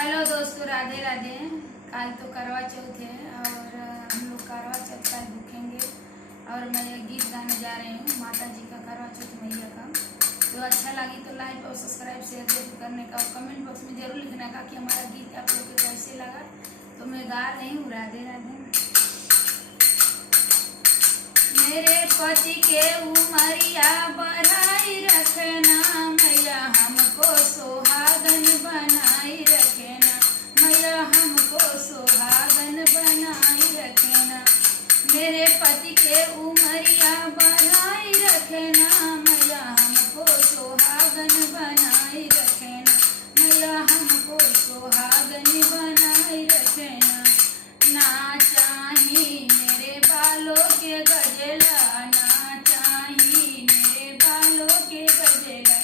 Hello दोस्तों, राधे राधे। कल तो करवा चौथ है और हम लोग करवा चौथ का भूखेंगे और मैं ये गीत गाने जा रही हूँ माता जी का, करवा चौथ मैया का। तो अच्छा लगी तो लाइक और सब्सक्राइब शेयर जरूर करने का और कमेंट बॉक्स में जरूर लिखने का कि हमारा गीत आप लोग को कैसे लगा। तो मैं गा रही हूँ राधे राधे। मेरे पति के उमरिया बढ़ाई रखना मैया, हमको सुहागन बनाई रखना मैया, हमको सुहागन बनाई रखना। मेरे पति के उमरिया बढ़ाई रखना मैया, हमको सुहागन बनाई रखना मैया, हमको सुहागन बनाई रखना। ना चाही मेरे बालों के गजला, ना चाही मेरे बालों के गजला,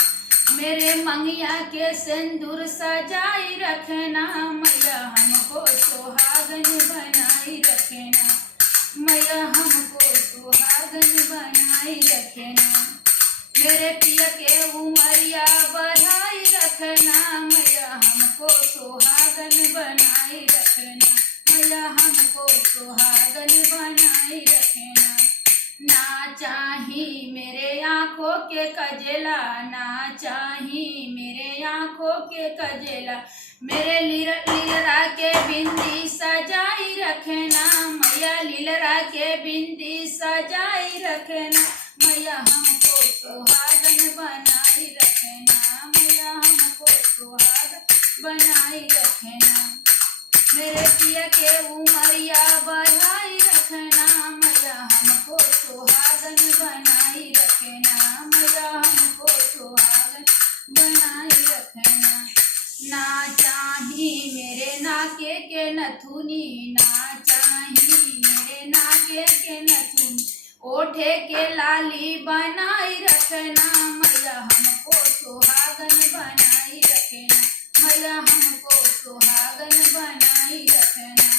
मेरे मंगिया के सिंदूर सजाई रखना मैया, हमको सुहागन बनाई रखना मैया, हमको सुहागन बनाई रखना। मेरे पिया के उमरिया बढ़ाई रखना मैया, हमको सुहागन बनाई रखना मैया, हमको सुहागन बनाई रखना। ना चाही मेरे आँखों के कजला, ना चाही मेरे आँखों के कजला, मेरे लीलरा के बिंदी सजाई रखना मैया, लीलरा के बिंदी सजाई रखना मैया, हमको सुहागन बनाई रखना मैया, हमको सुहागन बनाई रखना। मेरे पिया के उमरिया बढ़ाई रखना मैया, हमको सुहागन बनाई रखना मैया, हमको सुहागन बनाई रखना। ना चाही मेरे नाके के नथुनी, ना चाही मेरे नाके के नथुनी, ओठे के लाली बनाई रखना मैया, हमको सुहागन बनाई रखना मैया, हमको सुहागन बनाई रखना।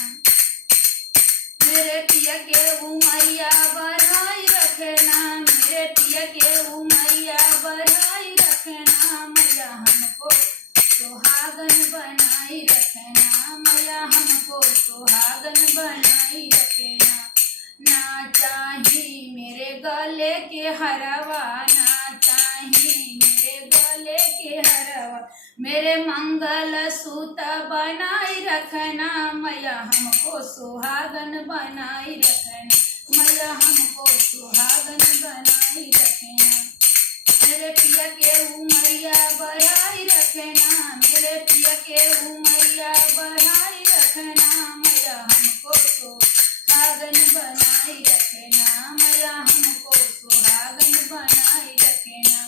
मेरे पिया के उमरिया बढ़ाई रखना, मेरे पिया के उमरिया बढ़ाई रखना मैया, हमको सुहागन बनाई रखना मैया, हमको सुहागन बनाई रखना। ना चाही मेरे गले के हरवा, ना चाही मेरे गले के हरवा, मेरे मंगल सूत्र बनाई रखना मैया, हमको सुहागन बनाई रखना मैया, हमको सुहागन बनाई रखना। मेरे पिया के उमरिया बढ़ाई रखना, मेरे पिया के उमरिया बढ़ाई रखना मैया, हमको सुहागन बनाई रखना मैया, हमको सुहागन बनाई रखना।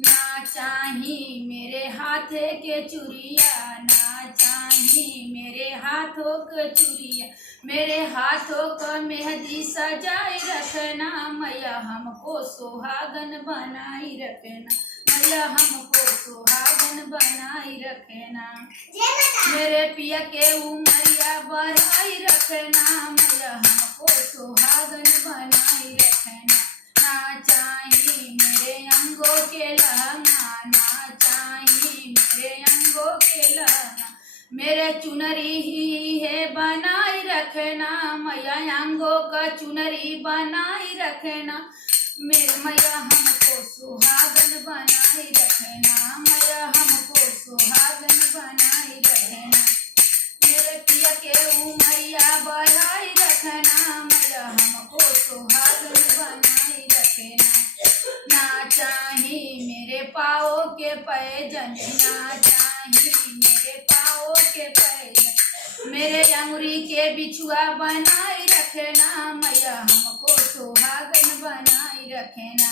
ना चाही मेरे हाथे के चूड़िया, ना चाही मेरे हाथों के चूड़िया, मेरे हाथों का मेहंदी सजाई रखना मैया, हमको सुहागन बनाई रखना मैया, हमको सुहागन बनाई रखना। मेरे पिया के उमरिया बढ़ाई रखना मैया, हमको सुहागन बनाई रखना। ना चाही मेरे अंगों के लहंगा, ना चाही मेरे अंगों के लहंगा, मेरे चुनरी ही है बनाई रखना मैया, अंगों का चुनरी बनाई रखना मेरे मैया, हमको सुहागन बनाई रखना मैया, हमको सुहागन बनाई रखना। मेरे पिया के उमरिया बढ़ाई रखना मैया, हमको सुहागन बनाई रखना। ना चाही मेरे पाँव के पैजन, ना चाही मेरे पाँव के पैजन, मेरे अंगुरी के बिछुआ बनाई रखना मैया, हमको सुहागन बनाई रखना